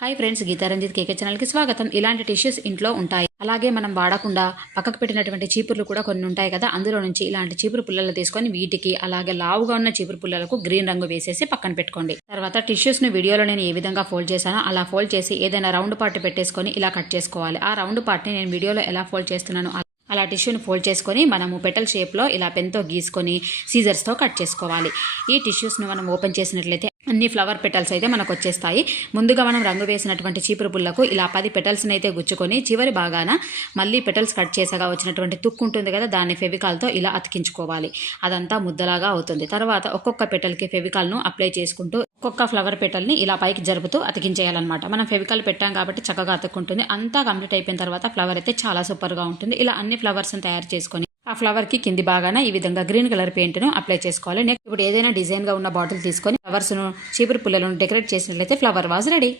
Hi friends, Geetharanjith కేకే ఛానల్కి స్వాగతం. ఇలాంటి టిష్యూస్ ఇంట్లో ఉంటాయి. అలాగే మనం వాడకుండా పక్కకు పెట్టినటువంటి చీపుర్లు కూడా కొన్ని ఉంటాయి కదా, అందులో నుంచి ఇలాంటి చీపురు పుల్లలు తీసుకొని వీటికి అలాగే లావుగా ఉన్న చీపురు పుల్లలకు గ్రీన్ రంగు వేసేసి పక్కన పెట్టుకోండి. తర్వాత టిష్యూస్ను వీడియోలో నేను ఏ విధంగా ఫోల్డ్ చేశానో అలా ఫోల్డ్ చేసి ఏదైనా రౌండ్ పార్ట్ పెట్టేసుకొని ఇలా కట్ చేసుకోవాలి. ఆ రౌండ్ పార్ట్ని నేను వీడియోలో ఎలా ఫోల్డ్ చేస్తున్నానో అలా టిష్యూని ఫోల్డ్ చేసుకొని మనము పెటల్ షేప్లో ఇలా పెన్తో గీసుకొని సీజర్స్తో కట్ చేసుకోవాలి. ఈ టిష్యూస్ను మనం ఓపెన్ చేసినట్లయితే అన్ని ఫ్లవర్ పెటల్స్ అయితే మనకు వచ్చేస్తాయి. ముందుగా మనం రంగు వేసినటువంటి చీపురు పుల్లకు ఇలా 10 పెటల్స్ని అయితే గుచ్చుకొని చివరి భాగాన మళ్ళీ పెటల్స్ కట్ చేసగా వచ్చినటువంటి తుక్కు ఉంటుంది కదా, దాన్ని ఫెవికాల్తో ఇలా అతికించుకోవాలి. అదంతా ముద్దలాగా అవుతుంది. తర్వాత ఒక్కొక్క పెటల్కి ఫెవికాల్ను అప్లై చేసుకుంటూ ఒక్కొక్క ఫ్లవర్ పెటల్ని ఇలా పైకి జరుపుతూ అతికించేయాలన్నమాట. మనం ఫెవికాల్ పెట్టాం కాబట్టి చక్కగా అతుక్కుంటుంది. అంతా కంప్లీట్ అయిపోయిన తర్వాత ఫ్లవర్ అయితే చాలా సూపర్గా ఉంటుంది. ఇలా అన్ని ఫ్లవర్స్ని తయారు చేసుకొని ఆ ఫ్లవర్కి కింది బాగాన ఈ విధంగా గ్రీన్ కలర్ పెయింట్ను అప్లై చేసుకోవాలి. నెక్స్ట్ ఇప్పుడు ఏదైనా డిజైన్గా ఉన్న బాటిల్ తీసుకొని ఫ్లవర్స్ను చీపురు పుల్లలను డెకరేట్ చేసినట్లయితే ఫ్లవర్ వాజ్ రెడీ.